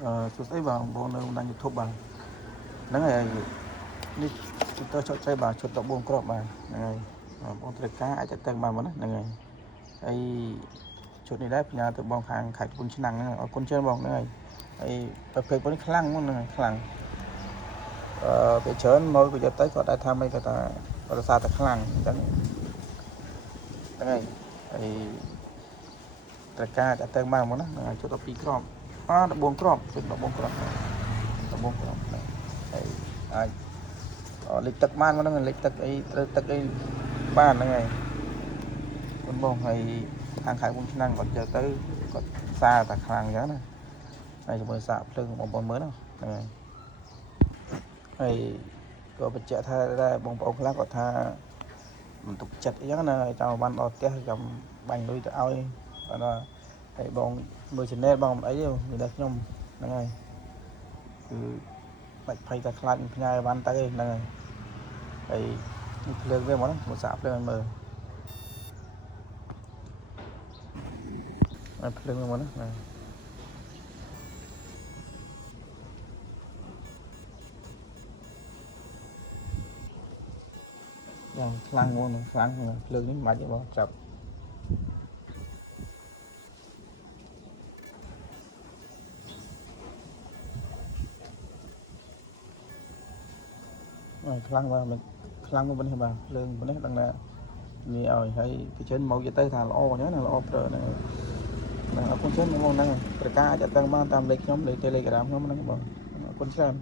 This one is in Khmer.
សួស្តីបងបងនៅតាម YouTube បាទហ្នឹងហើយនេះទៅចុចចៃបាទឈុត14គ្រាប់បាទហ្នឹងហើយបងត្រូវការអាចតែបានមកណាហ្នឹងហើយហើយឈុតនេះដែរផ្ញើទៅបងខាងខេត្តកំពង់ឆ្នាំងហ្នឹងអរគុណច្រើនបងហ្នឹងហើយហើយប្រភេទបងនេះខ្លាំងហ្នឹងហើយខ្លាំងពេលច្រើនមកក៏យកទៅគាត់ដែរថាមិនគាត់ថាគាត់សារតែខ្លាំងអញ្ចឹងហ្នឹងហើយហើយត្រូវការអាចតែបានមកណាហ្នឹងហើយឈុត12គ្រាប់14គ្រាប់ឈុត14គ្រាប់14គ្រាប់ហើយអាចលិចទឹកបានមកហ្នឹងលិចទឹកអីត្រូវទឹកអីបានហ្នឹងហើយបងហើយខាងខេត្តកំពង់ឆ្នាំងគាត់យកទៅគាត់សារតែខ្លាំងអញ្ចឹងណាហើយជាមួយសាកភ្លើងបងប្អូនមើលហ្នឹងហើយក៏បញ្ជាក់ថាដែរបងប្អូនខ្លះគាត់ថាមិនទុកចិត្តអីចឹងណាចាំបានដល់ផ្ទះចាំបាញ់លុយទៅឲ្យគាត់ថាហើយបងមើល channel បងមិនអីទេមានតែខ្ញុំហ្នឹងហើយគឺបាច់ភ័យតែខ្លាចផ្ញើបានទៅហ្នឹងហើយនេះភ្លើងវាមកហ្នឹងមកសាកភ្លើងឲ្យមើលភ្លើងវាមកហ្នឹងយ៉ាងខ្លាំងមកនឹងខ្លាំងភ្លើងនេះមិនបាច់ទេបងចាប់ខ្លាំងបាទខ្លាំងមកនេះបាទភ្លើងនេះដឹងណានេះឲ្យហើយពីច្រើនមកយកទៅថាល្អអញ្ចឹងណាល្អប្រើហ្នឹងអរគុណច្រើនមកហ្នឹងប្រកាសអាចតែបានតាមលេខខ្ញុំលេខ Telegram ខ្ញុំហ្នឹងបងអរគុណច្រើន